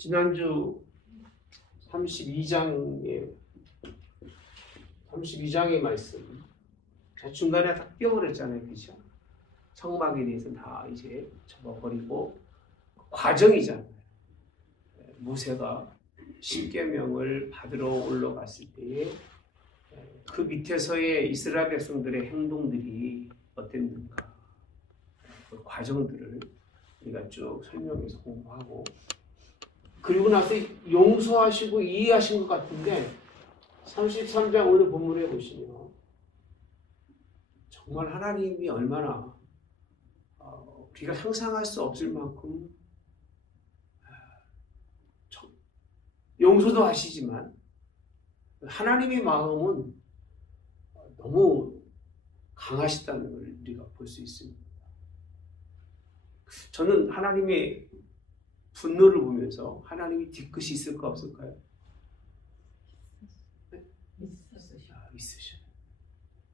지난주 32장의 말씀. 중간에 다 끼워버렸잖아요. 그죠? 성막에 대해서는 다 이제 접어버리고 과정이잖아요. 모세가 십계명을 받으러 올라갔을 때에 그 밑에서의 이스라엘 백성들의 행동들이 어땠는가, 그 과정들을 우리가 쭉 설명해서 공부하고, 그리고 나서 용서하시고 이해하신 것 같은데 33장 오늘 본문에 보시면 정말 하나님이 얼마나 우리가 상상할 수 없을 만큼 용서도 하시지만 하나님의 마음은 너무 강하시다는 걸 우리가 볼 수 있습니다. 저는 하나님의 분노를 보면서 하나님이 뒤끝이 있을까 없을까요? 네? 있으셔요.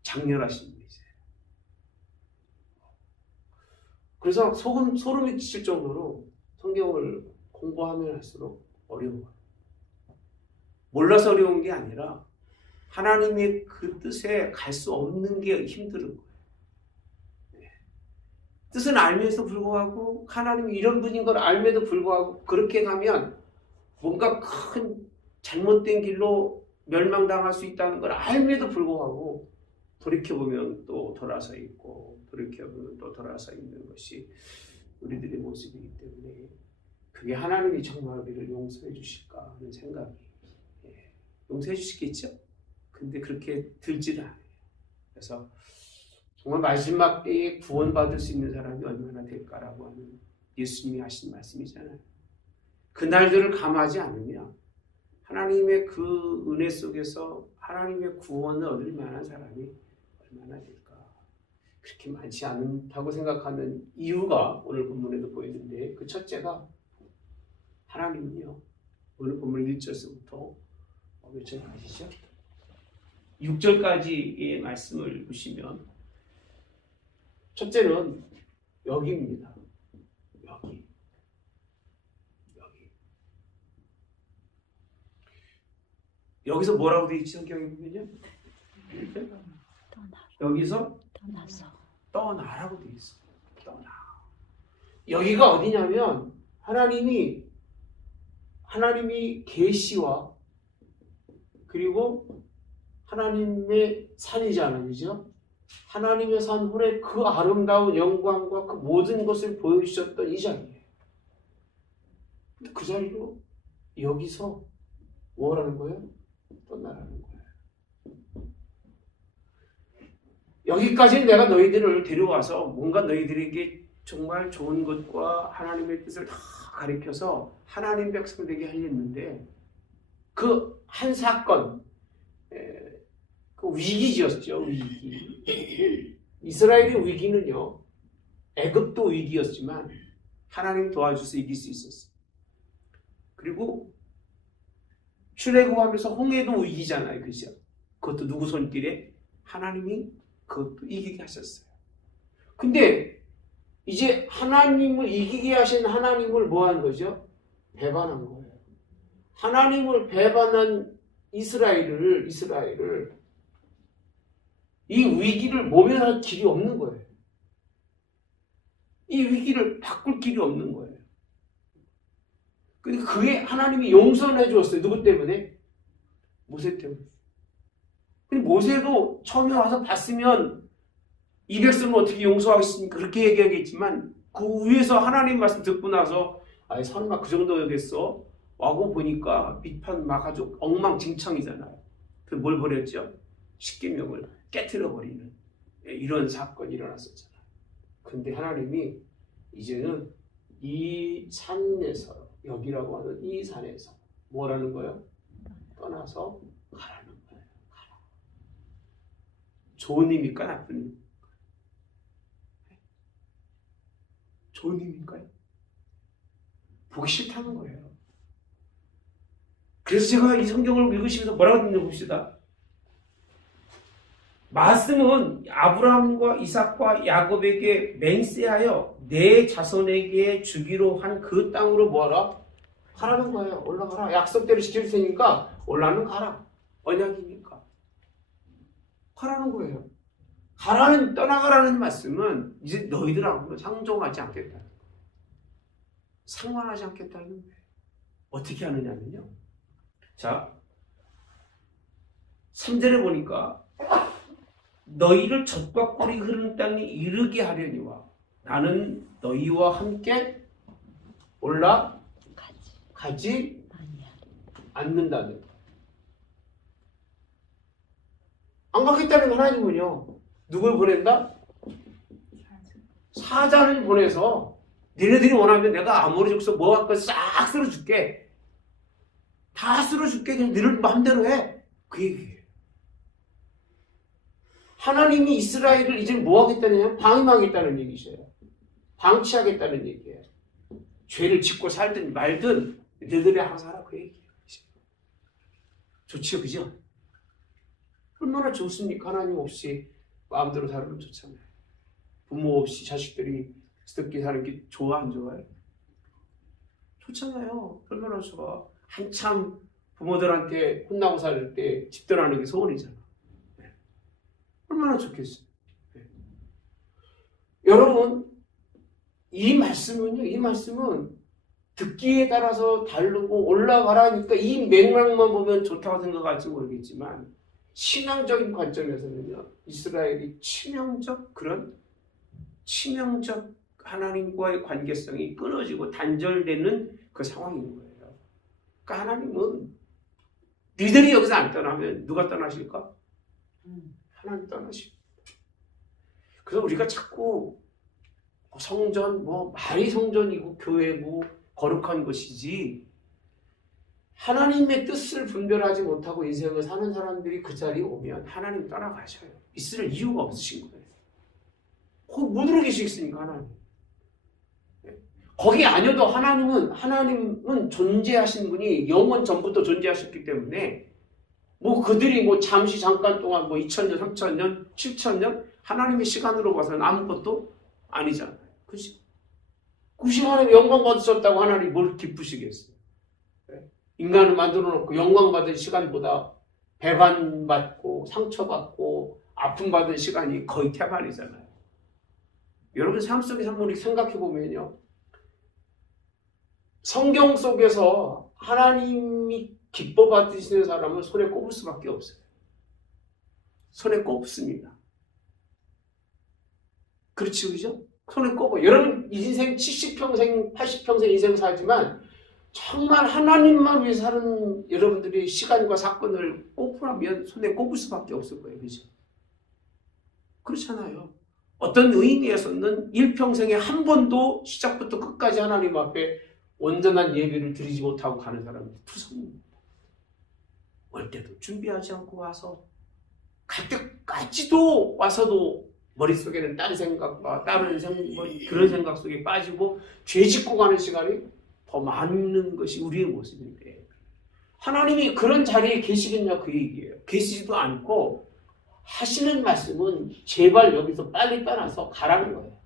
장렬하신 분이세요. 그래서 소름이 끼칠 정도로 성경을 공부하면 할수록 어려워요. 몰라서 어려운 게 아니라 하나님의 그 뜻에 갈 수 없는 게 힘든 거예요. 뜻은 알면서 불구하고 하나님이 이런 분인 걸 알면서 불구하고 그렇게 가면 뭔가 큰 잘못된 길로 멸망당할 수 있다는 걸 알면서 불구하고 돌이켜보면 또 돌아서 있고 돌이켜보면 또 돌아서 있는 것이 우리들의 모습이기 때문에 그게 하나님이 정말 우리를 용서해 주실까 하는 생각이 용서해 주시겠죠? 근데 그렇게 들지는 않아요. 그래서 정말 마지막 때에 구원받을 수 있는 사람이 얼마나 될까라고 하는 예수님이 하신 말씀이잖아요. 그 날들을 감하지 않으면 하나님의 그 은혜 속에서 하나님의 구원을 얻을 만한 사람이 얼마나 될까. 그렇게 많지 않다고 생각하는 이유가 오늘 본문에도 보이는데 그 첫째가 하나님은요. 오늘 본문 1절서부터 몇 절까지죠? 6절까지의 말씀을 보시면 첫째는 여기입니다. 여기. 여기서 뭐라고 되어 있지? 성경에 보면요. 여기서 떠나라고 되어 있어요. 떠나. 여기가 어디냐면 하나님이 계시와 그리고 하나님의 산이잖아요. 그죠? 하나님의 산 홀에 그 아름다운 영광과 그 모든 것을 보여주셨던 이 자리예요. 그 자리로 여기서 뭐라는 거예요? 떠나라는 거예요. 여기까지 내가 너희들을 데려와서 뭔가 너희들에게 정말 좋은 것과 하나님의 뜻을 다 가르쳐서 하나님 백성 되게 하려는데 그 한 사건, 그 위기였죠. 위기. 이스라엘의 위기는요. 애굽도 위기였지만 하나님 도와주셔서 이길 수 있었어요. 그리고 출애굽하면서 홍해도 위기잖아요. 그죠? 그것도 누구 손길에? 하나님이 그것도 이기게 하셨어요. 근데 이제 하나님을 이기게 하신 하나님을 뭐 한 거죠? 배반한 거예요. 하나님을 배반한 이스라엘을 이 위기를 모면할 길이 없는 거예요. 이 위기를 바꿀 길이 없는 거예요. 근데 그게 하나님이 용서를 해주었어요. 누구 때문에? 모세 때문에. 근데 모세도 처음에 와서 봤으면 이 백성을 어떻게 용서하겠습니까? 그렇게 얘기하겠지만 그 위에서 하나님 말씀 듣고 나서 아니 설마 그 정도였겠어? 와고 보니까 비판 막 아주 엉망진창이잖아요. 그래서 뭘 버렸죠? 십계명을 깨트려버리는 이런 사건이 일어났었잖아요. 근데 하나님이 이제는 이 산에서 여기라고 하는 이 산에서 뭐라는 거예요? 떠나서 가라는 거예요. 가라. 좋은 의미일까 나쁜 의미? 좋은 의미일까요? 보기 싫다는 거예요. 그래서 제가 이 성경을 읽으시면서 뭐라고 듣는 봅시다. 말씀은 아브라함과 이삭과 야곱에게 맹세하여 내 자손에게 주기로 한 그 땅으로 뭐하라? 가라는 거예요. 올라가라. 약속대로 지킬 테니까 올라는 가라. 언약이니까. 가라는 거예요. 떠나가라는 말씀은 이제 너희들하고는 상종하지 않겠다는 거예요. 상관하지 않겠다는 거예요. 어떻게 하느냐면요. 자, 3절에 보니까 너희를 젖과 꿀이 흐르는 땅에 이르게 하려니와 나는 너희와 함께 올라가지 않는다는 거예요. 안 가겠다는 하나님은요. 누굴 보낸다? 사자를 보내서 너희들이 원하면 내가 아모리 족속 모압 걸 싹 쓸어줄게. 다 쓸어줄게. 그냥 너희들 마음대로 해. 그 얘기예요. 하나님이 이스라엘을 이제 뭐 하겠다느냐? 방임하겠다는 얘기셔요. 방치하겠다는 얘기예요. 죄를 짓고 살든 말든 너희들이 알아서 하라 그 얘기예요. 좋지요, 그죠? 얼마나 좋습니까? 하나님 없이 마음대로 살면 좋잖아요. 부모 없이 자식들이 스럽게 사는 게 좋아, 안 좋아요? 좋잖아요. 얼마나 좋아. 한참 부모들한테 혼나고 살 때 집 떠나는 게 소원이잖아. 네. 얼마나 좋겠어요. 네. 여러분, 이 말씀은 듣기에 따라서 다르고 올라가라니까 이 맥락만 보면 좋다고 생각할지 모르겠지만 신앙적인 관점에서는요, 이스라엘이 치명적 하나님과의 관계성이 끊어지고 단절되는 그 상황인 거예요. 그러니까 하나님은 니들이 여기서 안 떠나면 누가 떠나실까? 하나님 떠나십니다. 그래서 우리가 자꾸 성전, 말이 성전이고 교회고 거룩한 것이지 하나님의 뜻을 분별하지 못하고 인생을 사는 사람들이 그 자리에 오면 하나님 떠나가셔요. 있을 이유가 없으신 거예요. 거기 못 들어 계시겠습니까, 하나님? 거기 아니어도 하나님은 존재하신 분이 영원 전부터 존재하셨기 때문에 그들이 잠시 잠깐 동안 2000년, 3000년, 7000년 하나님의 시간으로 봐서는 아무것도 아니잖아요. 그치? 그 시간에 영광 받으셨다고 하나님 뭘 기쁘시겠어요? 인간을 만들어 놓고 영광 받은 시간보다 배반받고 상처받고 아픔 받은 시간이 거의 태반이잖아요. 여러분 삶 속에서 한번 생각해 보면요. 성경 속에서 하나님이 기뻐 받으시는 사람은 손에 꼽을 수밖에 없어요. 손에 꼽습니다. 그렇지, 그죠? 손에 꼽아. 여러분 인생 70평생, 80평생 인생 살지만 정말 하나님만 위해 사는 여러분들이 시간과 사건을 꼽으라면 손에 꼽을 수밖에 없을 거예요. 그죠? 그렇잖아요. 어떤 의미에서는 일평생에 한 번도 시작부터 끝까지 하나님 앞에 온전한 예배를 드리지 못하고 가는 사람이 투성입니다. 올 때도 준비하지 않고 와서 갈 때까지도 와서도 머릿속에는 딴 생각과 다른 그런 생각 속에 빠지고 죄 짓고 가는 시간이 더 많은 것이 우리의 모습인데 하나님이 그런 자리에 계시겠냐 그 얘기예요. 계시지도 않고 하시는 말씀은 제발 여기서 빨리 떠나서 가라는 거예요.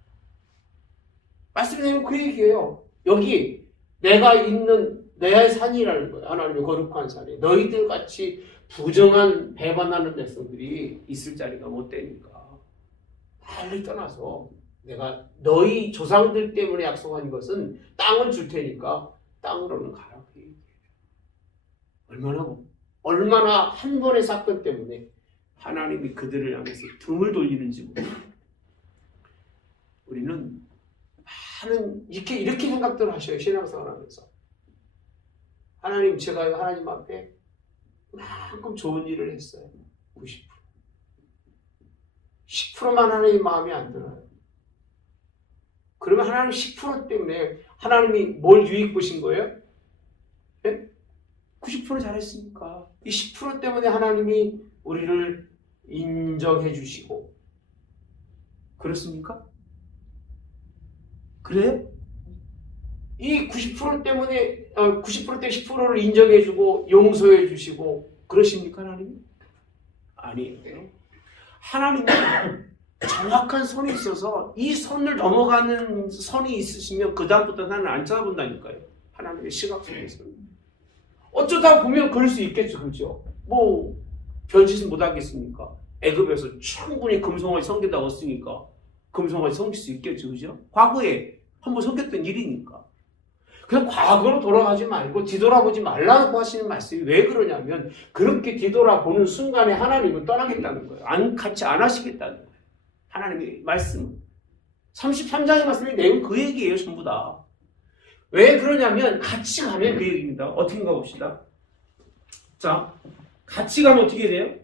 말씀드리면 그 얘기예요. 여기 내가 있는 내 산이라는 거예요. 하나님의 거룩한 산이. 너희들 같이 부정한 배반하는 백성들이 있을 자리가 못 되니까 빨리 떠나서 내가 너희 조상들 때문에 약속한 것은 땅을 줄 테니까 땅으로는 가라. 얼마나 한 번의 사건 때문에 하나님이 그들을 향해서 등을 돌리는지 모르겠어요. 우리는 많은 이렇게 생각들을 하셔요. 신앙생활 하면서. 하나님, 제가 하나님 앞에 만큼 좋은 일을 했어요. 90%. 10%만 하나님 마음에 안 들어요. 그러면 하나님 10% 때문에 하나님이 뭘 유익 보신 거예요? 네? 90% 잘했으니까. 이 10% 때문에 하나님이 우리를 인정해 주시고. 그렇습니까? 그래요? 이 90% 때문에 90% 때 10%를 인정해 주고 용서해 주시고 그러십니까, 하나님이? 아니에요. 하나님은 정확한 선이 있어서 이 선을 넘어가는 선이 있으시면 그 다음부터 하나님을 안 쳐다본다니까요. 하나님의 시각 속에서는. 어쩌다 보면 그럴 수 있겠죠. 그죠? 뭐 별짓은 못하겠습니까? 애굽에서 충분히 금송아지 섬기다 왔으니까 금송아지 섬길 수 있겠죠. 그죠? 과거에 한번 섬겼던 일이니까. 그냥 과거로 돌아가지 말고 뒤돌아보지 말라고 하시는 말씀이 왜 그러냐면 그렇게 뒤돌아보는 순간에 하나님은 떠나겠다는 거예요. 같이 안 하시겠다는 거예요. 하나님의 말씀은. 33장의 말씀이 내용 그 얘기예요. 전부 다. 왜 그러냐면 같이 가면 그 얘기입니다. 어떻게 가봅시다. 자, 같이 가면 어떻게 돼요?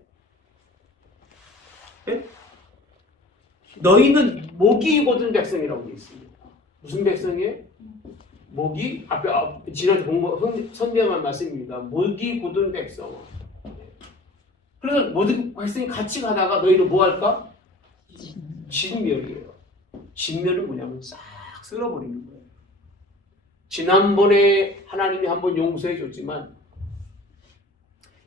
네? 너희는 목이 곧은 백성이라고 되어 있습니다. 무슨 백성이에요? 목이 지난 선명한 말씀입니다. 목이 곧은 백성. 그래서 모든 백성이 같이 가다가 너희는 뭐 할까? 진멸이에요. 진멸은 뭐냐면 싹 쓸어버리는 거예요. 지난번에 하나님이 한번 용서해 줬지만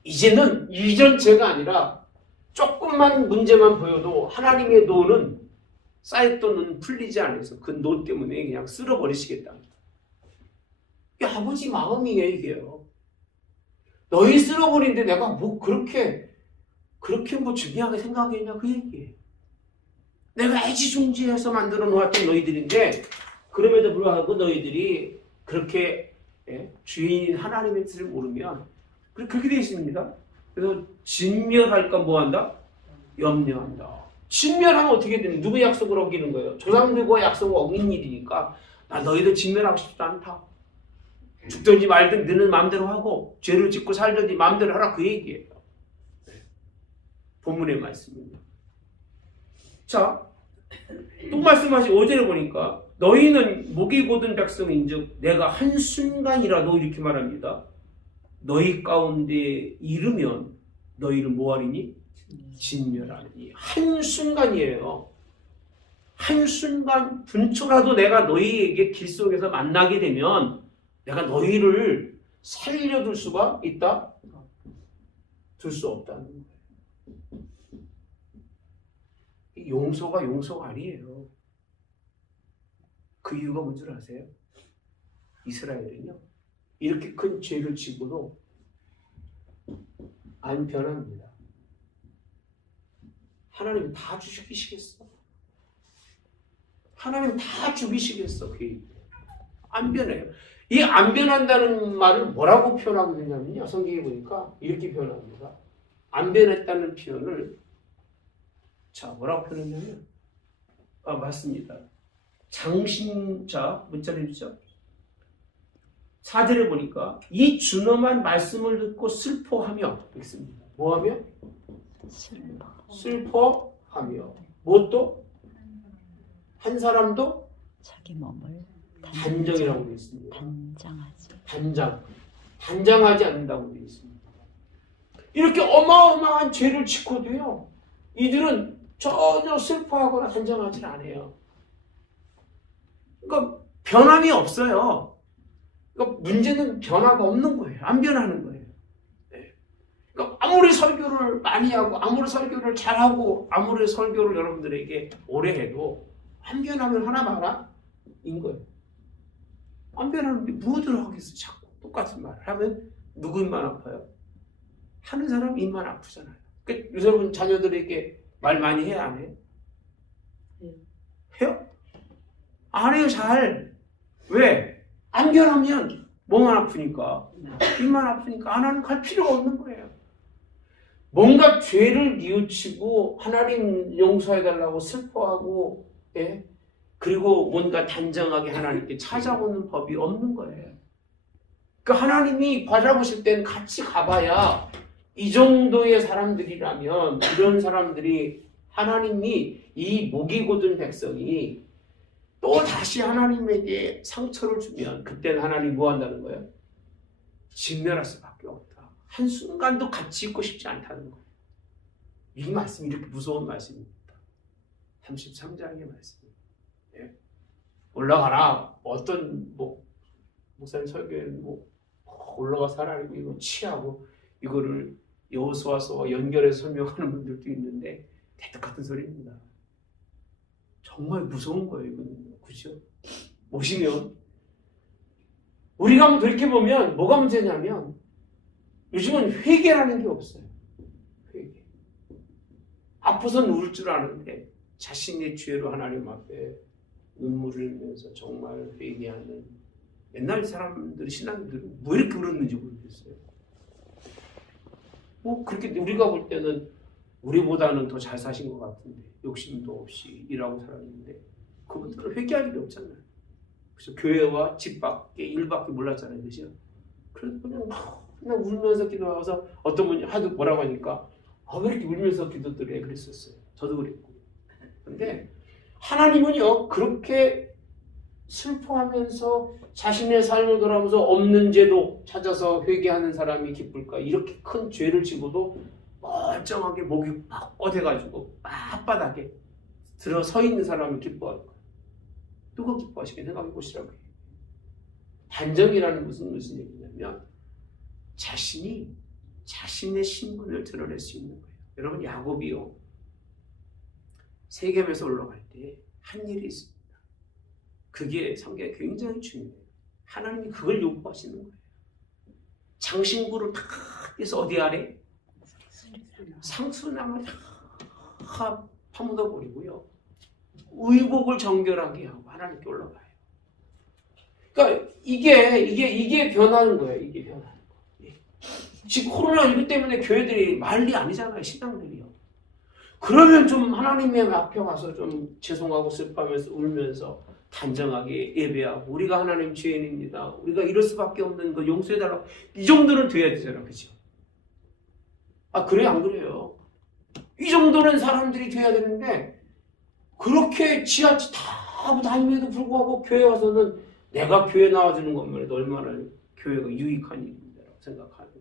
이제는 이전 죄가 아니라 조금만 문제만 보여도 하나님의 노는 쌓였던 노는 풀리지 않아서 그 노 때문에 그냥 쓸어버리시겠다. 이게 아버지 마음이에요. 이게요. 너희 쓸어버리는데 내가 뭐 그렇게 뭐 중요하게 생각했냐 그 얘기예요. 내가 애지중지해서 만들어 놓았던 너희들인데 그럼에도 불구하고 너희들이 그렇게 주인인 하나님의 뜻을 모르면 그렇게 되어 있습니다. 그래서 진멸할까 뭐한다? 염려한다. 진멸하면 어떻게 되는? 누구 약속을 어기는 거예요? 조상들과 약속을 어긴 일이니까 나 너희들 진멸하고 싶지 않다. 죽든지 말든 너는 마음대로 하고 죄를 짓고 살든지 마음대로 하라 그 얘기예요. 본문의 말씀입니다. 자, 또 말씀하시 5절에 보니까 너희는 목이 곧은 백성인즉 내가 한순간이라도 이렇게 말합니다. 너희 가운데 이르면 너희를 뭐하리니? 진멸하리니. 한순간이에요. 한순간 분초라도 내가 너희에게 길 속에서 만나게 되면 내가 너희를 살려둘 수가 있다? 둘 수 없다는 거예요. 용서가 아니에요. 그 이유가 뭔지 아세요? 이스라엘은요. 이렇게 큰 죄를 지고도 안 변합니다. 하나님 다 죽이시겠어? 하나님 다 죽이시겠어? 안 변해요. 이 안 변한다는 말을 뭐라고 표현하고 있냐면요. 성경에 보니까 이렇게 표현합니다. 안 변했다는 표현을 뭐라고 표현했냐면 맞습니다. 장신자 문자를 주죠. 4절에 보니까 이 준엄한 말씀을 듣고 슬퍼하며 있습니다. 뭐하며? 슬퍼하며. 무엇도? 한 사람도? 자기 몸을 단정이라고 되어 있습니다. 단장하지 않는다고 되어 있습니다. 이렇게 어마어마한 죄를 짓고도요. 이들은 전혀 슬퍼하거나 단정하지 않아요. 그러니까 변함이 없어요. 그러니까 문제는 변화가 없는 거예요. 안 변하는 거예요. 네. 그러니까 아무리 설교를 많이 하고 아무리 설교를 잘하고 아무리 설교를 여러분들에게 오래 해도 안 변하면 하나인 거예요. 안 변하는데 무엇을 하겠어? 자꾸 똑같은 말을 하면 누구 입만 아파요? 하는 사람 입만 아프잖아요. 그러니까 여러분 자녀들에게 말 많이 해야 안 해요? 해요? 안 해요, 잘. 왜? 안 변하면 몸만 아프니까, 입만 아프니까 안 하는 갈 필요가 없는 거예요. 뭔가 죄를 뉘우치고 하나님 용서해달라고 슬퍼하고, 예? 그리고 뭔가 단정하게 하나님께 찾아오는 법이 없는 거예요. 그러니까 하나님이 바라보실 때는 같이 가봐야 이 정도의 사람들이라면 이런 사람들이 하나님이 이 목이 곧은 백성이 또 다시 하나님에게 상처를 주면 그때는 하나님이 뭐 한다는 거예요? 진멸할 수밖에 없다. 한순간도 같이 있고 싶지 않다는 거예요. 이 말씀이 이렇게 무서운 말씀입니다. 33장의 말씀. 예. 올라가라. 어떤 목사님 설교에는 올라가서 하나님 이거 취하고 이거를 여호수아서와 연결해서 설명하는 분들도 있는데 대떡 같은 소리입니다. 정말 무서운 거예요, 이거는. 그죠? 보시면 우리가 한번 돌이켜보면 뭐가 문제냐면 요즘은 회개라는 게 없어요. 회개. 아파서는 울 줄 아는데 자신의 죄로 하나님 앞에 눈물을 흘리면서 정말 회개하는 옛날 사람들이 신앙들은 뭐 이렇게 울었는지 모르겠어요. 뭐 그렇게 우리가 볼 때는 우리보다는 더 잘 사신 것 같은데 욕심도 없이 일하고 살았는데 그분들은 회개할 일이 없잖아요. 그래서 교회와 집 밖에 일밖에 몰랐잖아요. 그죠? 그래서 그냥 울면서 기도하면서 어떤 분이 하도 뭐라고 하니까 왜 이렇게 울면서 기도들 해 그랬었어요. 저도 그랬고. 근데 하나님은요 그렇게 슬퍼하면서 자신의 삶을 돌아보면서 없는 죄도 찾아서 회개하는 사람이 기쁠까? 이렇게 큰 죄를 지고도 멀쩡하게 목이 막 뻗어가지고 빳빳하게 들어서 있는 사람이 기뻐할까? 누가 기뻐하시게 생각해 보시라고요. 단정이라는 것은 무슨 얘기냐면 자신이 자신의 신분을 드러낼 수 있는 거예요. 여러분 야곱이요 세겜에서 올라갈 때 한 일이 있습니다. 그게 성경에 굉장히 중요해요. 하나님이 그걸 요구하시는 거예요. 장신구를 다 해서 어디 아래? 상수남을 다 파묻어 버리고요. 의복을 정결하게 하고 하나님께 올라가요. 그러니까 이게 변하는 거예요. 이게 변하는 거. 지금 코로나19 때문에 교회들이 말이 아니잖아요. 신앙들이요. 그러면 좀 하나님의 앞에 가서 좀 죄송하고 슬퍼하면서 울면서 단정하게 예배하고 우리가 하나님 죄인입니다. 우리가 이럴 수밖에 없는 거 용서해달라고 이 정도는 돼야 되잖아. 그렇죠? 그래요? 안 그래요? 이 정도는 사람들이 돼야 되는데 그렇게 지하철 타고 다님에도 불구하고 교회 와서는 내가 교회 나와주는 것만 해도 얼마나 교회가 유익한 일인다라고 생각하는데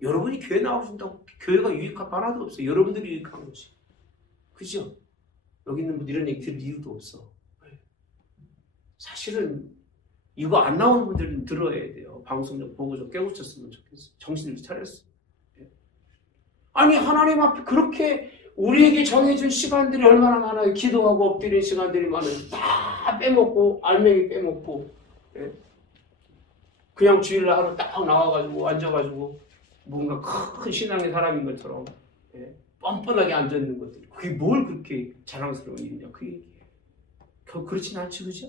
여러분이 교회 나와준다고 교회가 유익한 거 하나도 없어요. 여러분들이 유익한 거지. 그죠? 여기 있는 분들 이런 얘기 들을 이유도 없어. 사실은 이거 안 나오는 분들은 들어야 돼요. 방송 좀 보고 좀 깨우쳤으면 좋겠어. 정신을 차렸어. 아니 하나님 앞에 그렇게 우리에게 정해준 시간들이 얼마나 많아요. 기도하고 엎드리는 시간들이 많아요. 다 빼먹고 알맹이 빼먹고 그냥 주일날 하루 딱 나와가지고 앉아가지고 뭔가 큰 신앙의 사람인 것처럼 뻔뻔하게 앉아있는 것들. 그게 뭘 그렇게 자랑스러운 일이냐 그 얘기예요. 그렇진 않지 그죠?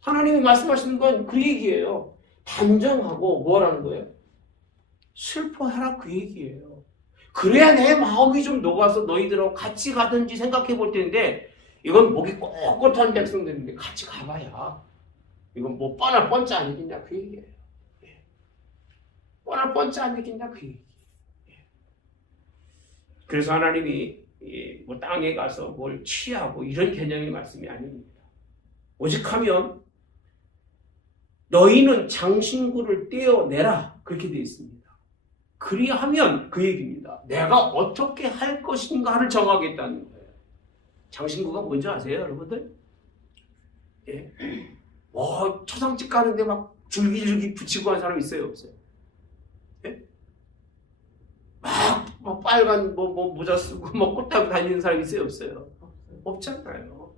하나님이 말씀하시는 건 그 얘기예요. 단정하고 뭐라는 거예요? 슬퍼해라 그 얘기예요. 그래야 내 마음이 좀 녹아서 너희들하고 같이 가든지 생각해 볼 텐데 이건 목이 꼿꼿한 백성들인데 같이 가봐야 이건 뭐 뻔할 뻔짜 아니겠냐 그 얘기예요. 뻔할 뻔짜 아니겠냐 그 얘기예요. 그래서 하나님이 뭐 땅에 가서 뭘 취하고 이런 개념의 말씀이 아닙니다. 오직하면 너희는 장신구를 떼어내라 그렇게 되어 있습니다. 그리하면 그 얘기입니다. 내가 어떻게 할 것인가를 정하겠다는 거예요. 장신구가 뭔지 아세요 여러분들? 예. 초상집 가는데 막 줄기줄기 붙이고 한 사람 있어요 없어요? 예? 막 빨간 모자 쓰고 꽃 달고 다니는 사람 있어요 없어요? 없잖아요.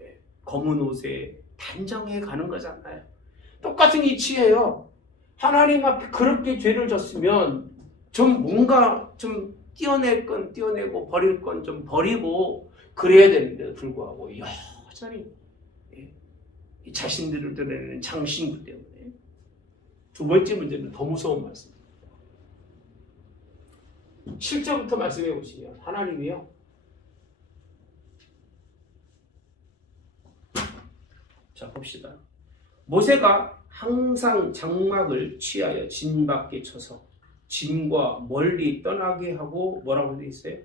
예. 검은 옷에 단정해 가는 거잖아요. 똑같은 이치예요. 하나님 앞에 그렇게 죄를 졌으면 좀 뭔가 좀 띄어낼 건 띄어내고 버릴 건 좀 버리고 그래야 되는데 불구하고 여전히 자신들을 드러내는 장신구 때문에 두 번째 문제는 더 무서운 말씀입니다. 7절부터 말씀해 보시면 하나님이요 자 봅시다. 모세가 항상 장막을 취하여 진 밖에 쳐서 진과 멀리 떠나게 하고 뭐라고 되어 있어요?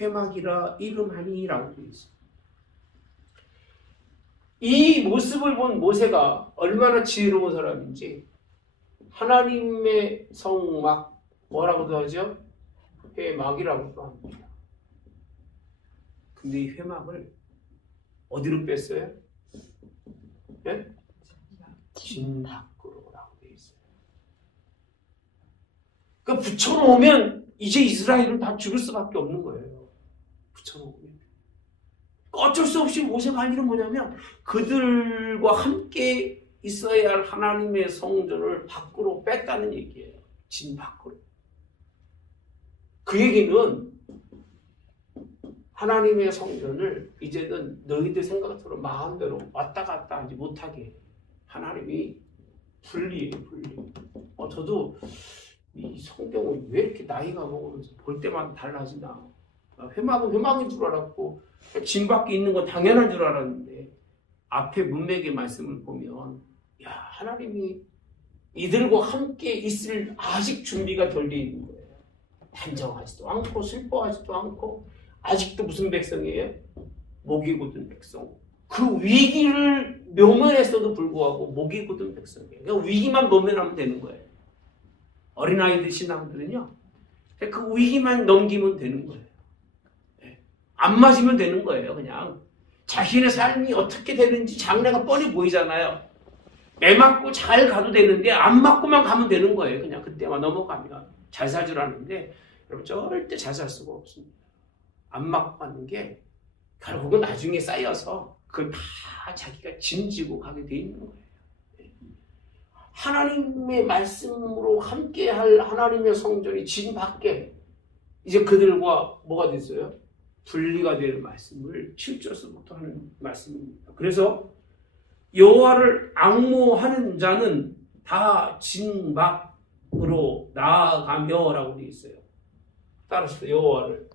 회막이라 이름하니라고 되어 있어요. 이 모습을 본 모세가 얼마나 지혜로운 사람인지 하나님의 성막 뭐라고도 하죠? 회막이라고도 합니다. 근데 이 회막을 어디로 뺐어요? 네? 진 밖으로라고 되어 있어요. 그러니까 붙여놓으면 이제 이스라엘은 다 죽을 수밖에 없는 거예요. 붙여놓으면. 어쩔 수 없이 모세가 할 일은 뭐냐면 그들과 함께 있어야 할 하나님의 성전을 밖으로 뺐다는 얘기예요. 진 밖으로. 그 얘기는 하나님의 성전을 이제는 너희들 생각처럼 마음대로 왔다 갔다 하지 못하게 하나님이 분리해요. 분리. 저도 이 성경을 왜 이렇게 나이가 먹으면서 볼 때마다 달라지나. 회막은 회막인 줄 알았고 진 밖에 있는 건 당연한 줄 알았는데 앞에 문맥의 말씀을 보면 야, 하나님이 이들과 함께 있을 아직 준비가 덜 돼 있는 거예요. 단정하지도 않고 슬퍼하지도 않고 아직도 무슨 백성이에요? 목이 곧은 백성. 그 위기를 모면했어도 불구하고 목이 곧은 백성이에요. 그러니까 위기만 모면하면 되는 거예요. 어린아이들 신앙들은요. 그 위기만 넘기면 되는 거예요. 안 맞으면 되는 거예요. 그냥 자신의 삶이 어떻게 되는지 장래가 뻔히 보이잖아요. 매 맞고 잘 가도 되는데 안 맞고만 가면 되는 거예요. 그냥 그때만 넘어가면 잘 살 줄 아는데 여러분 절대 잘 살 수가 없습니다. 안 맞고 가는 게 결국은 나중에 쌓여서 그걸 다 자기가 짐지고 가게 돼 있는 거예요. 하나님의 말씀으로 함께할 하나님의 성전이 진 밖에 이제 그들과 뭐가 됐어요? 분리가 되는 말씀을 7절서부터 하는 말씀입니다. 그래서 여호와를 앙모하는 자는 다 진 밖으로 나아가며 라고 되어 있어요. 따라서 여호와를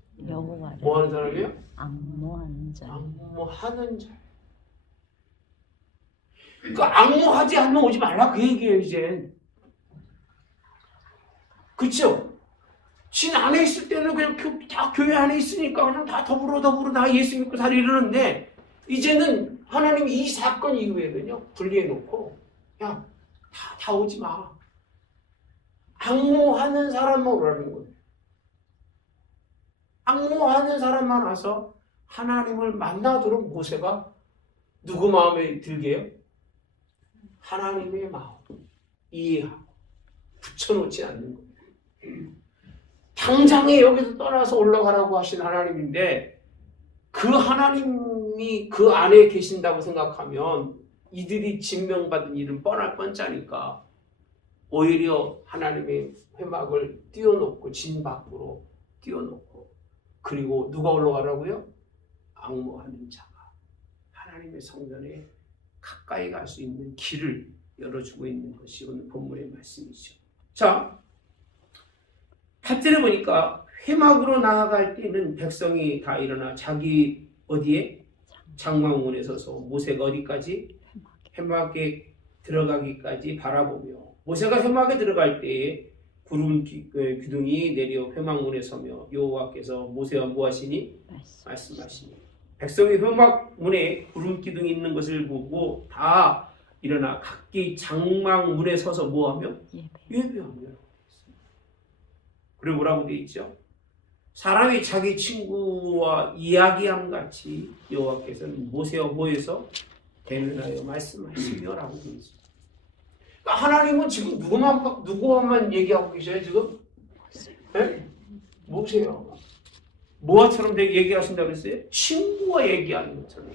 뭐 하는 사람이에요? 앙모하는 자. 앙모하는 자. 그러니까 앙모하지 않으면 오지 말라 그 얘기예요. 이제 그렇죠? 진 안에 있을 때는 그냥 다 교회 안에 있으니까 그냥 다 더불어 다 예수 믿고 다 이러는데 이제는 하나님이 이 사건 이후에는요 분리해놓고 야 다 오지 마. 앙모하는 사람만 오라는 거예요. 앙모하는 사람만 와서 하나님을 만나도록 모세가 누구 마음에 들게 해요? 하나님의 마음 이해하고 붙여놓지 않는 거예요. 당장에 여기서 떠나서 올라가라고 하신 하나님인데 그 하나님이 그 안에 계신다고 생각하면 이들이 진명받은 일은 뻔할 뻔짜니까 오히려 하나님의 회막을 띄워놓고 진 밖으로 띄워놓고 그리고 누가 올라가라고요? 앙모하는 자가 하나님의 성전에 가까이 갈 수 있는 길을 열어주고 있는 것이 오늘 본문의 말씀이죠. 자, 8절에 보니까 회막으로 나아갈 때는 백성이 다 일어나 자기 어디에? 장막문에 서서 모세가 어디까지? 회막에 들어가기까지 바라보며 모세가 회막에 들어갈 때에 구름 기둥이 내려 회막문에 서며 여호와께서 모세와 무하시니? 말씀하시니 백성이 회막문에 구름 기둥이 있는 것을 보고 다 일어나 각기 장막문에 서서 뭐하며? 예배하며. 그리고 뭐라고 되어 있죠? 사람이 자기 친구와 이야기함 같이 여호와께서는 모세와 뭐해서 대면하여 말씀하시며 라고 되어 있어요. 그러니까 하나님은 지금 누구만 얘기하고 계셔요 지금? 네? 모세요. 뭐처럼 얘기하신다고 했어요? 친구와 얘기하는 것처럼.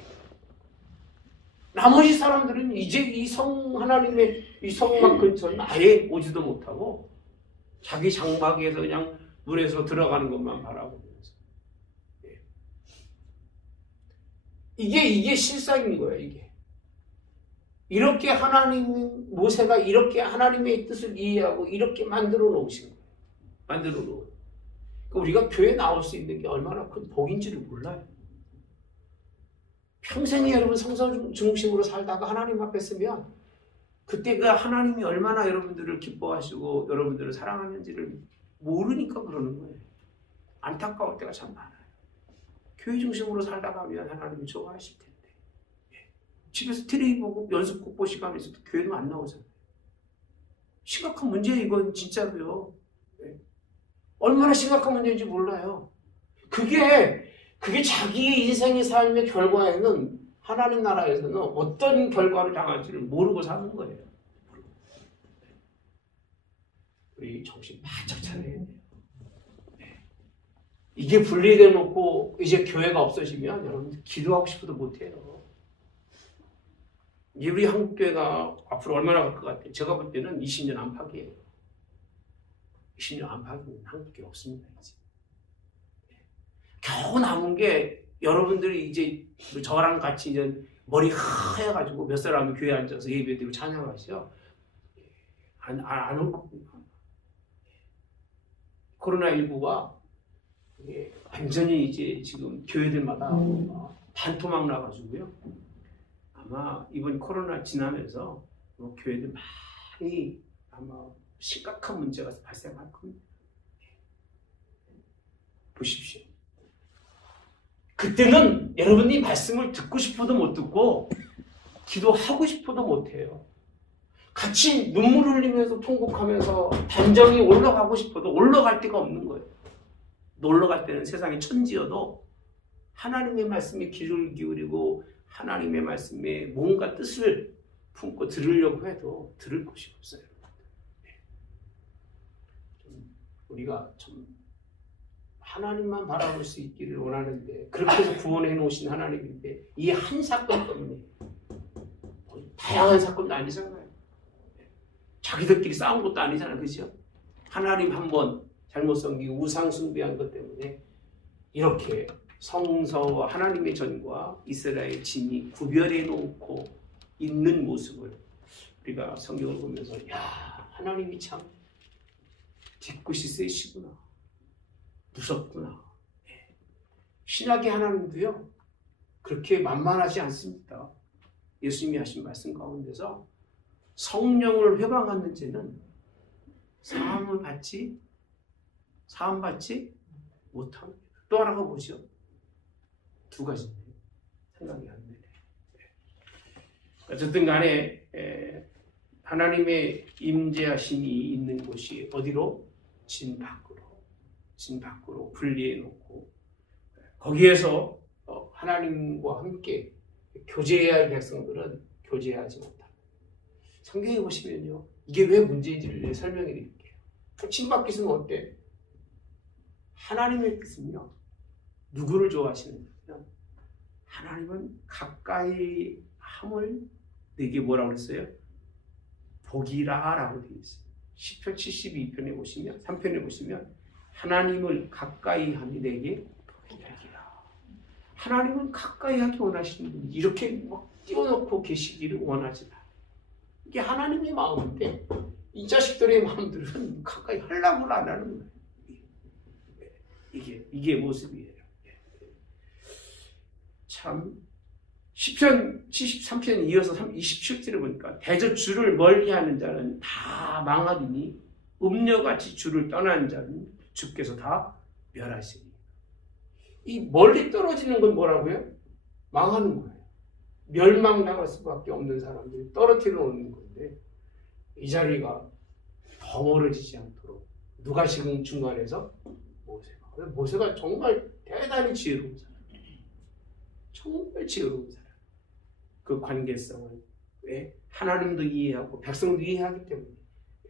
나머지 사람들은 이제 이 하나님의 이 성막 근처는 아예 오지도 못하고 자기 장막에서 그냥 물에서 들어가는 것만 바라보면서. 이게 실상인 거예요, 이게. 이렇게 모세가 이렇게 하나님의 뜻을 이해하고 이렇게 만들어 놓으신 거예요. 만들어 놓은. 그러니까 우리가 교회에 나올 수 있는 게 얼마나 큰 복인지를 몰라요. 평생에 여러분 성서 중심으로 살다가 하나님 앞에 서면 그때가 하나님이 얼마나 여러분들을 기뻐하시고 여러분들을 사랑하는지를 모르니까 그러는 거예요. 안타까울 때가 참 많아요. 교회 중심으로 살다 가면 하나님이 좋아하실 텐데. 집에서 텔레비 보고 연습곡 보시고 하면서 교회도 안 나오잖아요. 심각한 문제예요. 이건 진짜로요. 얼마나 심각한 문제인지 몰라요. 그게 자기의 인생의 삶의 결과에는 하나님 나라에서는 어떤 결과를 당할지를 모르고 사는 거예요. 우리 정신 바짝 차려야 돼요. 이게 분리돼 놓고 이제 교회가 없어지면 여러분 기도하고 싶어도 못해요. 이제 우리 한국교회가 앞으로 얼마나 갈 것 같아요? 제가 볼 때는 20년 안팎이에요. 20년 안팎은 한국교회 없습니다. 이제. 겨우 남은 게 여러분들이 이제 저랑 같이 이제 머리 하얘가지고 몇 사람이 교회에 앉아서 예배드리고 찬양하시죠. 안 올 겁니다. 코로나19가 완전히 이제 지금 교회들마다 반토막 나가지고요. 아마 이번 코로나 지나면서 교회들 많이 아마 심각한 문제가 발생할 겁니다. 보십시오. 그때는 여러분이 말씀을 듣고 싶어도 못 듣고 기도하고 싶어도 못 해요. 같이 눈물 흘리면서 통곡하면서 단정히 올라가고 싶어도 올라갈 데가 없는 거예요. 올라갈 때는 세상의 천지여도 하나님의 말씀에 귀를 기울이고 하나님의 말씀에 뭔가 뜻을 품고 들으려고 해도 들을 곳이 없어요. 우리가 좀 하나님만 바라볼 수 있기를 원하는데 그렇게 해서 구원해 놓으신 하나님인데 이 한 사건 때문에 다양한 사건도 아니잖아요. 자기들끼리 싸운 것도 아니잖아요. 그렇죠? 하나님 한 번 잘못 섬기고 우상 숭배한 것 때문에 이렇게 성서와 하나님의 전과 이스라엘 진이 구별해 놓고 있는 모습을 우리가 성경을 보면서 야, 하나님이 참 뒤끝이 세시구나. 무섭구나. 신약의 하나님도요 그렇게 만만하지 않습니다. 예수님이 하신 말씀 가운데서 성령을 회방하는 죄는 사함 받지 못합니다. 또 하나가 뭐죠? 두 가지인데 생각이 안 되네. 어쨌든 간에 하나님의 임재하심이 있는 곳이 어디로? 진 밖으로 분리해 놓고 거기에서 하나님과 함께 교제해야 할 백성들은 교제하지 못합니다. 성경에 보시면요 이게 왜 문제인지를 설명해 드릴게요. 친박기수는 어때? 하나님의 뜻은요 누구를 좋아하시느냐면 하나님은 가까이 함을 내게 뭐라고 그랬어요? 복이라 라고 되어 있어요. 시편 72편에 보시면 3편에 보시면 하나님을 가까이 함이 내게 복이라. 하나님은 가까이 하기 원하시는 분이 이렇게 막 띄워놓고 계시기를 원하지 않아요. 이게 하나님의 마음인데 이 자식들의 마음들은 가까이 하려고 안 하는 거예요. 이게 모습이에요. 참 시편 73편 이어서 27절을 보니까 대저 주를 멀리하는 자는 다 망하리니 음녀같이 주를 떠난 자는 주께서 다 멸하시니. 이 멀리 떨어지는 건 뭐라고요? 망하는 거예요. 멸망당할 수밖에 없는 사람들이 떨어뜨려 놓는 건데 이 자리가 더 멀어지지 않도록 누가 지금 중간에서? 모세가 정말 대단히 지혜로운 사람. 정말 지혜로운 사람. 그 관계성을 왜? 하나님도 이해하고 백성도 이해하기 때문에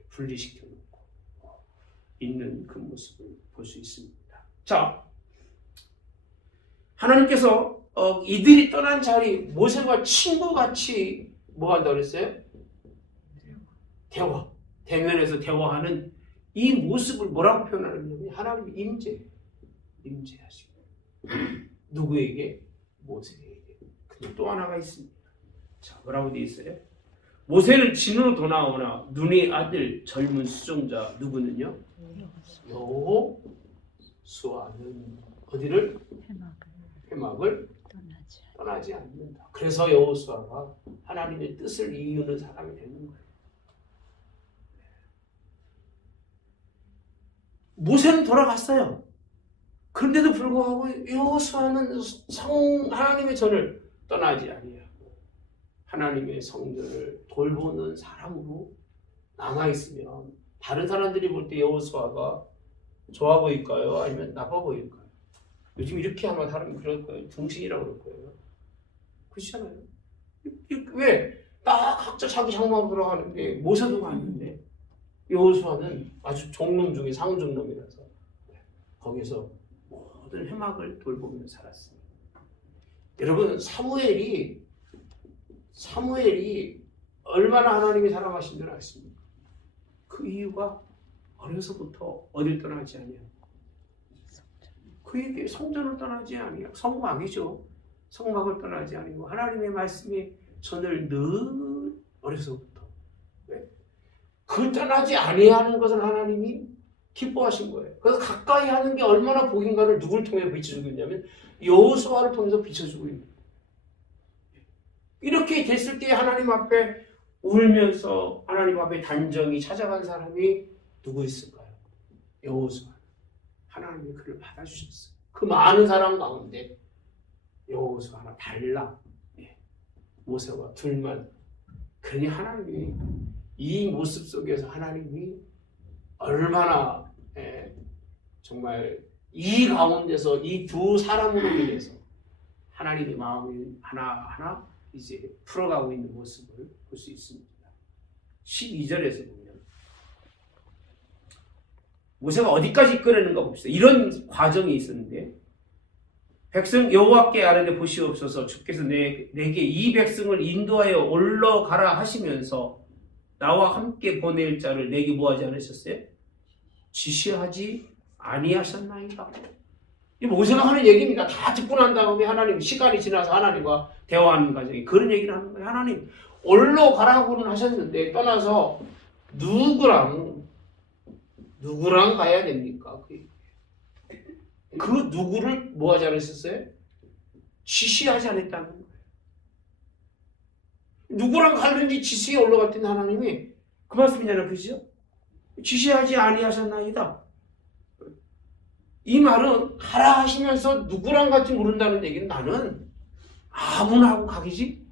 분리시켜 놓고 있는 그 모습을 볼 수 있습니다. 자, 하나님께서 이들이 떠난 자리 모세와 친구같이 뭐 한다고 그랬어요? 대화. 대면에서 대화하는 이 모습을 뭐라고 표현하느냐면 하나님의 임재하시고 누구에게? 모세에게. 근데 또 하나가 있습니다. 자, 뭐라고 되어 있어요? 모세는 진으로 돌아오나 눈의 아들 젊은 수종자 누구는요? 여호수아는 어디를? 회막을 떠나지 않는다. 그래서 여호수아가 하나님의 뜻을 이루는 사람이 되는 거예요. 모세는 돌아갔어요. 그런데도 불구하고 여호수아는 하나님의 전을 떠나지 아니하고 하나님의 성전을 돌보는 사람으로 남아있으면 다른 사람들이 볼 때 여호수아가 좋아 보일까요? 아니면 나빠 보일까요? 요즘 이렇게 하면 사람이 그럴 거예요. 등신이라고 그럴 거예요. 그렇잖아요. 왜? 다 각자 자기 장막으로 돌아가는데 모세도 갔는데 여호수아는 아주 종놈 중에 상종놈이라서 거기서 모든 회막을 돌보며 살았습니다. 여러분 사무엘이 사무엘이 얼마나 하나님이 사랑하신 줄 아십니까? 그 이유가 어려서부터 어딜 떠나지 아니하고 그에게 성전을 떠나지 아니하고 성막이죠. 성막을 떠나지 아니고 하나님의 말씀에 전을 늘 어려서부터 그 떠나지 아니하는 것을 하나님이 기뻐하신 거예요. 그래서 가까이 하는 게 얼마나 복인가를 누굴 통해 비춰주고 있냐면 여호수아를 통해서 비춰주고 있는 거예요. 이렇게 됐을 때 하나님 앞에 울면서 하나님 앞에 단정히 찾아간 사람이 누구 있을까요? 여호수아. 하나님이 그를 받아주셨어요. 그 많은 사람 가운데 여호수아 하나 달라. 모세와 둘만. 그러니 하나님이 이 모습 속에서 하나님이 얼마나 정말 이 가운데서 이 두 사람으로 인해서 하나님의 마음이 하나하나 이제 풀어가고 있는 모습을 볼 수 있습니다. 12절에서 보면 모세가 어디까지 이끌어내는가 봅시다. 이런 과정이 있었는데 백성 여호와께 아뢰되 보시옵소서 주께서 내게 이 백성을 인도하여 올라가라 하시면서 나와 함께 보낼 자를 내게 뭐하지 않으셨어요? 지시하지 아니하셨나이다. 이 모세가 하는 얘기입니다. 다 듣고 난 다음에 하나님 시간이 지나서 하나님과 대화하는 과정에 그런 얘기를 하는 거예요. 하나님 올라가라고는 하셨는데 떠나서 누구랑 가야 됩니까? 그 누구를 뭐하지 않으셨어요? 지시하지 않았다는 거예요. 누구랑 가는지 지시에 올라갈 때는 하나님이 그 말씀이잖아요. 그죠? 지시하지 아니하셨나이다. 이 말은 가라 하시면서 누구랑 갈지 모른다는 얘기는 나는 아무나 하고 가기지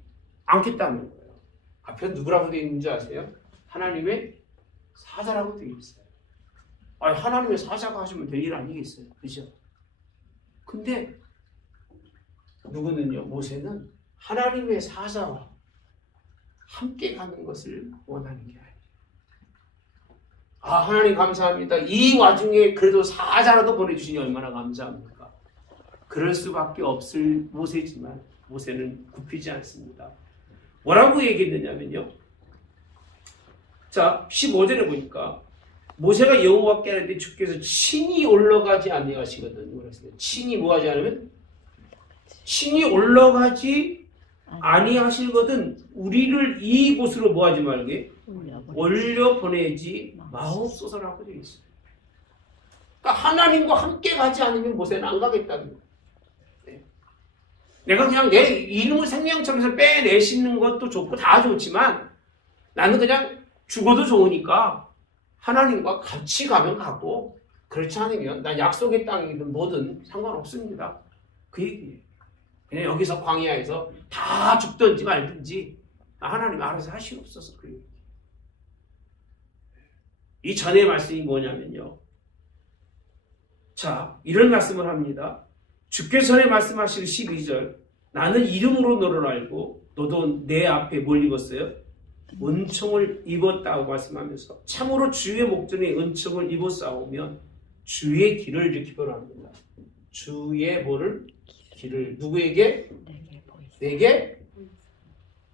않겠다는 거예요. 앞에 누구라고 되어 있는지 아세요? 하나님의 사자라고 되어 있어요. 아니, 하나님의 사자가 하시면 될 일 아니겠어요? 그죠? 근데 누구는요? 모세는 하나님의 사자와 함께 가는 것을 원하는 게 아니에요. 아, 하나님 감사합니다. 이 와중에 그래도 사자라도 보내주시니 얼마나 감사합니까? 그럴 수밖에 없을 모세지만 모세는 굽히지 않습니다. 뭐라고 얘기했느냐면요. 자, 15절에 보니까 모세가 여호와께 하는데 주께서 친히 올라가지 아니하시거든요. 그래서 친히 뭐하지 않으면 친히 올라가지 아니하시거든 우리를 이곳으로 뭐하지 말게 올려 보내지 마옵소서라고 되어 있어요. 그러니까 하나님과 함께 가지 않으면 모세는 안 가겠다는 거예요. 네. 내가 그냥 내 이름을 생명처럼서 빼내시는 것도 좋고 다 좋지만 나는 그냥 죽어도 좋으니까 하나님과 같이 가면 가고 그렇지 않으면 난 약속의 땅이든 뭐든 상관없습니다. 그 얘기예요. 그냥 여기서 광야에서 다 죽든지 말든지 하나님 알아서 하시옵소서. 그 얘기예요. 이 전의 말씀이 뭐냐면요. 자, 이런 말씀을 합니다. 주께서 전에 말씀하시는 12절 나는 이름으로 너를 알고 너도 내 앞에 뭘 입었어요? 은총을 입었다고 말씀하면서 참으로 주의 목전에 은총을 입었사오면 주의 길을 이렇게 표현합니다. 주의 뭐를? 길을 누구에게? 내게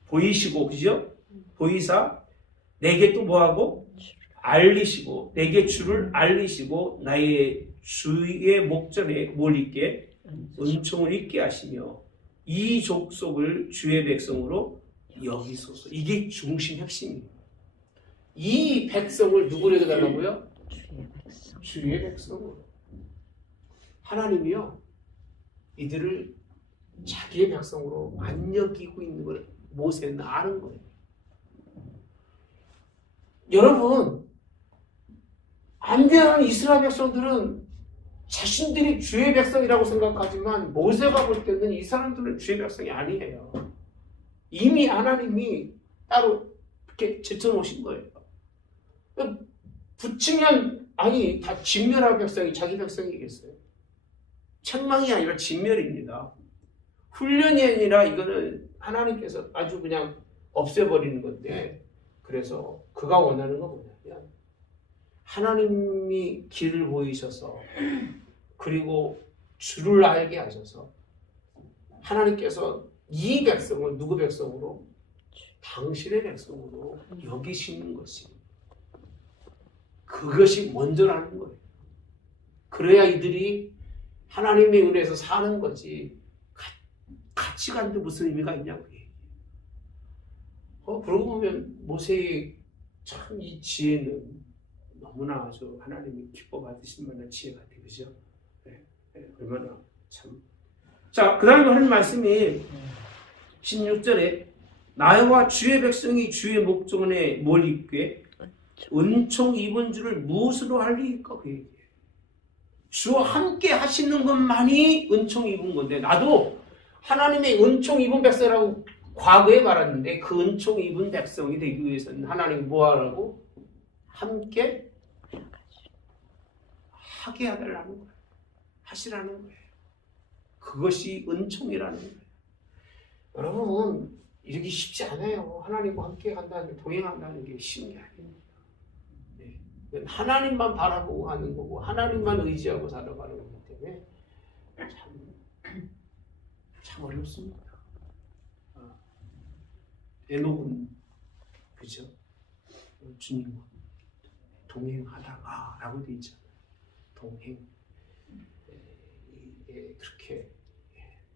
보이시고 그죠? 보이사 내게 또 뭐하고? 알리시고 내게 주를 알리시고 나의 주의 목전에 뭘 있게? 은총을 있게 하시며 이 족속을 주의 백성으로 여기소서. 이게 중심 핵심이에요. 이 백성을 누구에게 달라고요? 주의 백성으로. 하나님이요 이들을 자기의 백성으로 안 여기고 있는 걸 모세는 아는 거예요. 여러분 안되는 이스라엘 백성들은 자신들이 주의 백성이라고 생각하지만 모세가 볼 때는 이 사람들은 주의 백성이 아니에요. 이미 하나님이 따로 이렇게 제쳐놓으신 거예요. 붙이면 아니 다 진멸할 백성이 자기 백성이겠어요. 책망이 아니라 진멸입니다. 훈련이 아니라 이거는 하나님께서 아주 그냥 없애버리는 건데 그래서 그가 원하는 건 뭐냐면 하나님이 길을 보이셔서 그리고 주를 알게 하셔서 하나님께서 이 백성을 누구 백성으로? 당신의 백성으로 여기시는 것이 그것이 먼저라는 거예요. 그래야 이들이 하나님의 은혜에서 사는 거지 가치관도 무슨 의미가 있냐고. 그러고 보면 모세의 참 이 지혜는 너무나 아주 하나님이 기뻐 받으실 만한 지혜 같아요. 그죠? 네, 네, 얼마나 참. 자, 그 다음에 하는 말씀이 16절에 나와 주의 백성이 주의 목전에 뭘 입게? 은총 입은 줄을 무엇으로 알리까? 그 얘기예요. 주와 함께 하시는 것만이 은총 입은 건데 나도 하나님의 은총 입은 백성이라고 과거에 말했는데 그 은총 입은 백성이 되기 위해서는 하나님 뭐 하라고? 함께 하게 해달라는 거예요. 하시라는 거예요. 그것이 은총이라는 거예요. 여러분 이러기 쉽지 않아요. 하나님과 함께 간다는 게 동행한다는 게 쉬운 게 아닙니다. 네. 하나님만 바라보고 하는 거고 하나님만 의지하고 살아가는 거기 때문에 참 어렵습니다. 에녹은 그죠? 주님과 동행하다가 라고 되어 있잖아요. 동행. 그렇게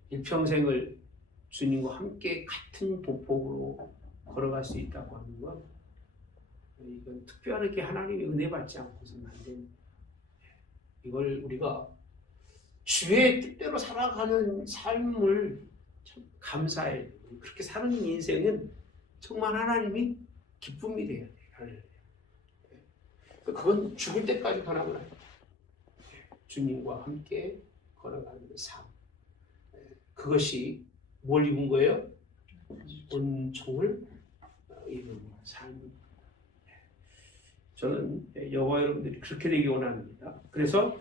일평생을 주님과 함께 같은 보폭으로 걸어갈 수 있다고 하는 건 이건 특별하게 하나님의 은혜 받지 않고서는 안 됩니다. 이걸 우리가 주의 뜻대로 살아가는 삶을 참 감사해요. 그렇게 사는 인생은 정말 하나님이 기쁨이 돼야 돼요. 그건 죽을 때까지 가는 건 아닙니다. 주님과 함께 걸어가는 삶. 그것이 뭘 입은 거예요? 은총을 입은 삶. 저는 여호와 여러분들이 그렇게 되기 원합니다. 그래서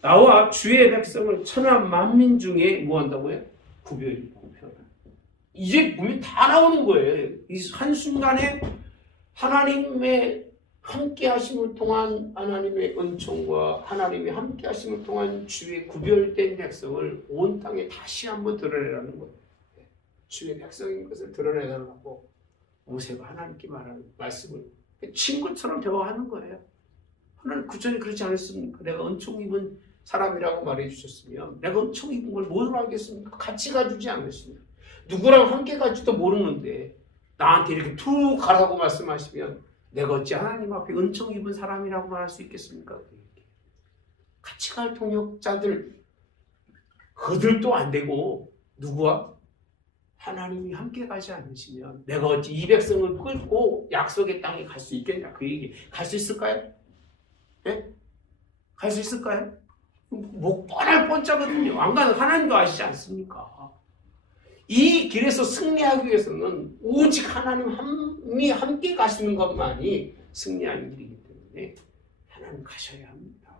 나와 주의 백성을 천하 만민 중에 뭐 한다고요? 구별이고 표현. 이제 보면 다 나오는 거예요. 이 한순간에 하나님의 함께 하심을 통한 하나님의 은총과 하나님의 함께 하심을 통한 주의 구별된 백성을 온 땅에 다시 한번 드러내라는 거예요. 주의 백성인 것을 드러내달라고 모세가 하나님께 말하는 말씀을 친구처럼 대화하는 거예요. 하나님 그전에 그러지 않았습니까? 내가 은총 입은 사람이라고 말해 주셨으면 내가 은총 입은 걸 뭐로 알겠습니까? 같이 가주지 않겠습니까? 누구랑 함께 갈지도 모르는데 나한테 이렇게 툭 가라고 말씀하시면 내가 어찌 하나님 앞에 은총 입은 사람이라고 말할 수 있겠습니까? 같이 갈 동역자들 그들도 안 되고 누구와? 하나님이 함께 가지 않으시면 내가 어찌 이 백성을 끌고 약속의 땅에 갈 수 있겠냐? 그 얘기. 갈 수 있을까요? 네? 갈 수 있을까요? 뭐 뻔할 뻔짜거든요. 안 가는 하나님도 아시지 않습니까? 이 길에서 승리하기 위해서는 오직 하나님이 함께 가시는 것만이 승리하는 길이기 때문에 하나님 가셔야 합니다.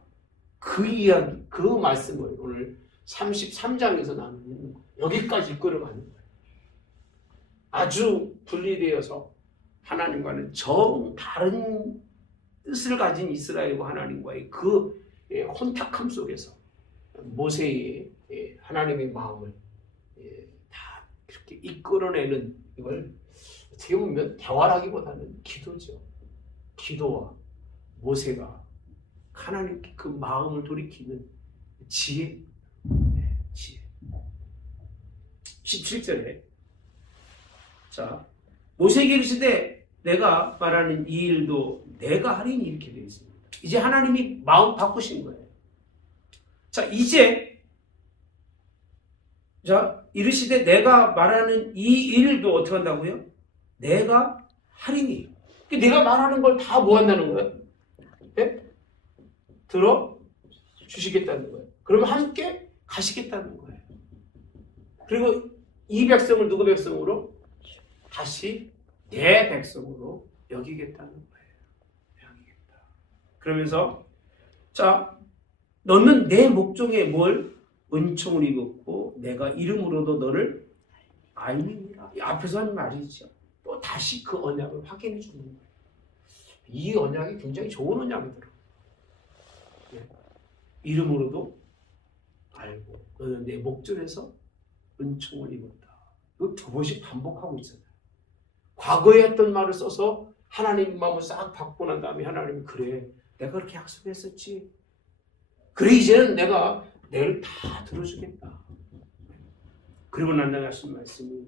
그 이야기, 그 말씀을 오늘 33장에서 나누는 여기까지 끌어가는 거예요. 아주 분리되어서 하나님과는 정 다른 뜻을 가진 이스라엘과 하나님과의 그 혼탁함 속에서 모세의 하나님의 마음을 다 이렇게 이끌어내는 이걸 어떻게 보면 대화라기보다는 기도죠. 기도와 모세가 하나님께 그 마음을 돌이키는 지혜. 17절에 자 모세에게 이르시되 내가 말하는 이 일도 내가 하리니 이렇게 되어 있습니다. 이제 하나님이 마음 바꾸신 거예요. 자 이제 자 이르시되 내가 말하는 이 일도 어떻게 한다고요? 내가 하리니. 내가 말하는 걸 다 뭐 한다는 거예요? 네? 들어 주시겠다는 거예요. 그러면 함께 가시겠다는 거예요. 그리고 이 백성을 누구 백성으로? 다시 내 백성으로 여기겠다는 거예요. 여기겠다. 그러면서 자 너는 내 목종에 뭘? 은총을 입었고 내가 이름으로도 너를 알미니라. 앞에서 한 말이죠. 또 다시 그 언약을 확인해 주는 거예요. 이 언약이 굉장히 좋은 언약이더라고요. 네. 이름으로도 알고 너는 내 목전에서 은총을 입었다. 이거 두 번씩 반복하고 있잖아요. 과거에 했던 말을 써서 하나님 마음을 싹 바꾸고 난 다음에 하나님이 그래 내가 그렇게 약속했었지. 그래 이제는 내가 내를 다 들어주겠다. 그리고 난 다음에 하신 말씀이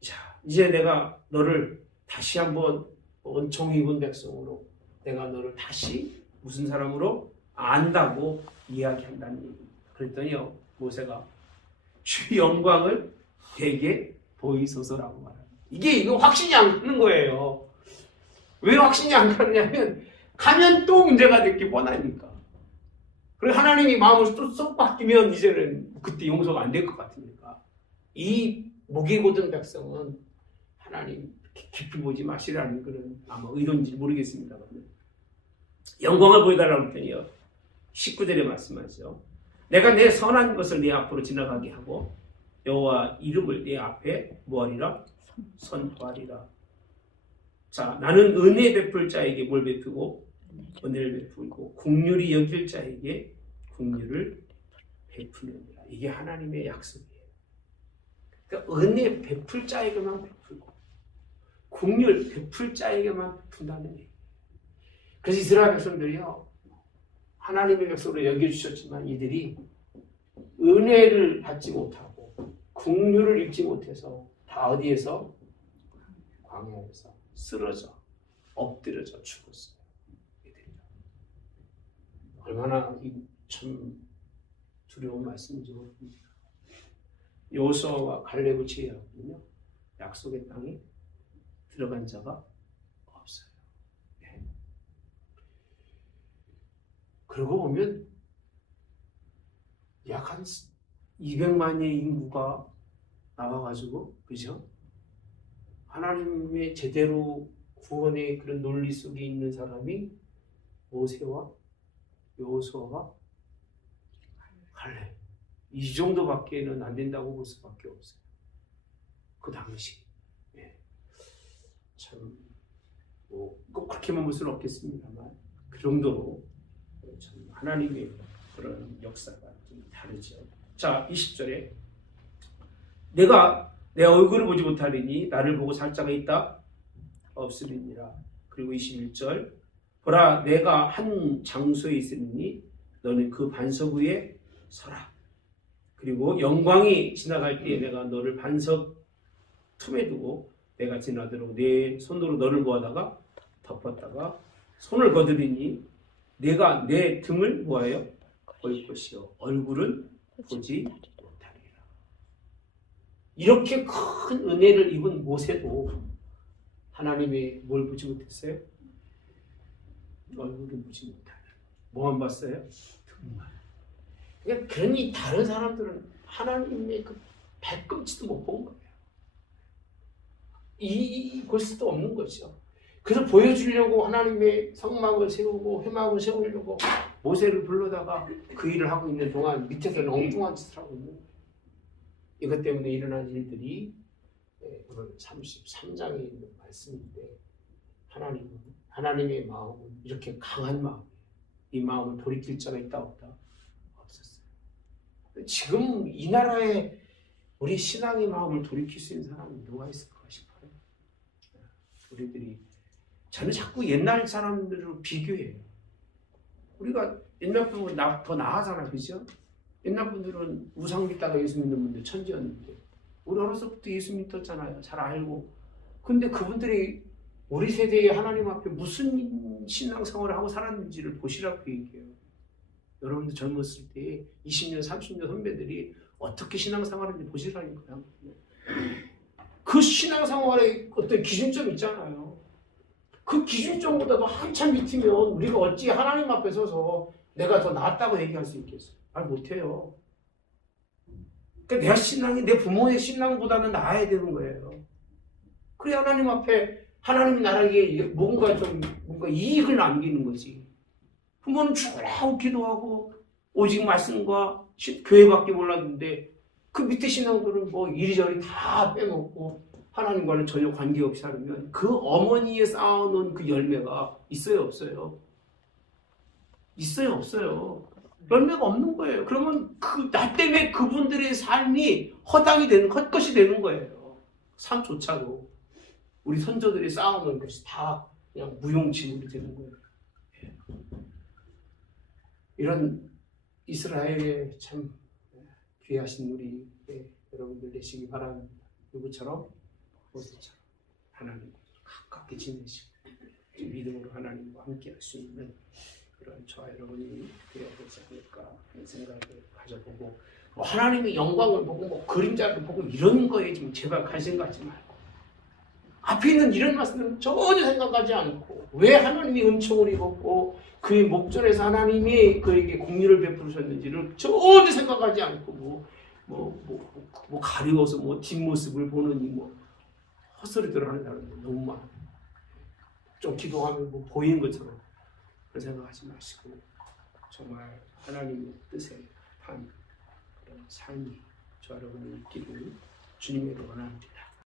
자 이제 내가 너를 다시 한번 은총 입은 백성으로 내가 너를 다시 무슨 사람으로 안다고 이야기한다는 얘기입니다. 그랬더니요 모세가 주의 영광을 내게 보이소서라고 말합니다. 이거 확신이 안 가는 거예요. 왜 확신이 안 가느냐면 가면 또 문제가 될 게 뻔하니까. 그리고 하나님이 마음을 또 쏙 바뀌면 이제는 그때 용서가 안 될 것 같으니까. 이 목이 곧은 백성은 하나님 깊이 보지 마시라는 그런 아마 의도인지 모르겠습니다. 영광을 보여달라고 했더니요 19절에 말씀하죠. 내가 내 선한 것을 네 앞으로 지나가게 하고 여호와 이름을 네 앞에 뭐하리라? 선포하리라. 자, 나는 은혜 베풀 자에게 뭘 베푸고 은혜를 베풀고 긍휼히 여길 자에게 긍휼을 베푸느니라. 이게 하나님의 약속이에요. 그러니까 은혜 베풀 자에게만 베풀고 긍휼 베풀 자에게만 베푼다는 얘기예요. 그래서 이스라엘 백성들이요 하나님의 백성으로 여겨주셨지만 이들이 은혜를 받지 못하고 긍휼을 입지 못해서 다 어디에서? 광야에서 쓰러져 엎드려져 죽었어요. 얼마나 참 두려운 말씀인지 모릅니다. 여호수아와 갈렙을 제외하고는요 약속의 땅에 들어간 자가 없어요. 네. 그러고 보면 약 한 200만의 인구가 나와가지고 그죠? 하나님의 제대로 구원의 그런 논리 속에 있는 사람이 모세와 여호수아와 갈렙 이 정도밖에는 안 된다고 볼 수밖에 없어요. 그 당시 참 꼭 그렇게만 볼 수는 없겠습니다만 그 정도로 참 하나님의 그런 역사가 좀 다르죠. 자 20절에 내가 내 얼굴을 보지 못하리니 나를 보고 살 자가 있다 없으리니라. 그리고 21절 보라 내가 한 장소에 있으니 너는 그 반석 위에 서라. 그리고 영광이 지나갈 때에 내가 너를 반석 틈에 두고 내가 지나도록 내 손으로 너를 모아다가 덮었다가 손을 거두리니 내가 내 등을 모아요 볼 것이요 얼굴은 보지 못하리라. 이렇게 큰 은혜를 입은 모세도 하나님의 뭘 보지 못했어요? 얼굴을 보지 못하리라. 뭐만 봤어요? 등만. 그러니까 그러니 다른 사람들은 하나님의 그 발꿈치도 못 본 거예요. 볼 수도 없는 거죠. 그래서 보여주려고 하나님의 성막을 세우고 회막을 세우려고 모세를 불러다가 그 일을 하고 있는 동안 밑에서는 엉뚱한 짓을 하고 있는 거예요. 이것 때문에 일어난 일들이 오늘 33장에 있는 말씀인데 하나님의 마음은 이렇게 강한 마음이에요. 이 마음을 돌이킬 자가 있다 없다? 없었어요. 지금 이 나라에 우리 신앙의 마음을 돌이킬 수 있는 사람은 누가 있을까 싶어요. 우리들이 저는 자꾸 옛날 사람들을 비교해요. 우리가 옛날 분은 더 나아잖아, 그죠? 옛날 분들은 우상 믿다가 예수 믿는 분들 천지였는데 우리 어려서부터 예수 믿었잖아요. 잘 알고. 근데 그분들이 우리 세대에 하나님 앞에 무슨 신앙생활을 하고 살았는지를 보시라고 얘기해요. 여러분들 젊었을 때 20년, 30년 선배들이 어떻게 신앙생활을 보시라니까요. 그 신앙생활의 어떤 기준점 있잖아요. 그 기준점보다도 한참 밑이면 우리가 어찌 하나님 앞에 서서 내가 더 낫다고 얘기할 수 있겠어요? 말 못해요. 그러니까 내 신앙이 내 부모의 신앙보다는 나아야 되는 거예요. 그래 하나님 앞에 하나님 나라에 뭔가 이익을 남기는 거지. 부모는 죽으라고 기도하고 오직 말씀과 교회밖에 몰랐는데 그 밑에 신앙들은 뭐 이리저리 다 빼먹고 하나님과는 전혀 관계없이 살면 그 어머니에 쌓아놓은 그 열매가 있어요 없어요? 있어요 없어요? 열매가 없는 거예요. 그러면 나 때문에 그분들의 삶이 헛것이 되는 거예요. 삶조차도. 우리 선조들이 쌓아놓은 것이 다 그냥 무용지물이 되는 거예요. 예. 이런 이스라엘의 참 귀하신 우리 여러분들 되시기 바랍니다. 누구처럼? 모세처럼 하나님과 가깝게 지내시고 믿음으로 하나님과 함께 할 수 있는 그런 저와 여러분이 되어야 되지 않을까 하는 생각을 가져보고 뭐 하나님의 영광을 보고 뭐 그림자를 보고 이런 거에 지금 제발 관심 갖지 말고 앞에 있는 이런 말씀은 전혀 생각하지 않고 왜 하나님이 은총을 입었고 그의 목전에서 하나님이 그에게 공의를 베푸셨는지를 전혀 생각하지 않고 뭐 가리워서 뭐 뒷모습을 보느니 뭐 헛소리들 하는 사람들 너무 많아요. 좀 기도하면 뭐 보이는 것처럼 그런 생각하지 마시고 정말 하나님의 뜻에 한 그런 삶이 저 여러분이 있기를 주님의 원합니다.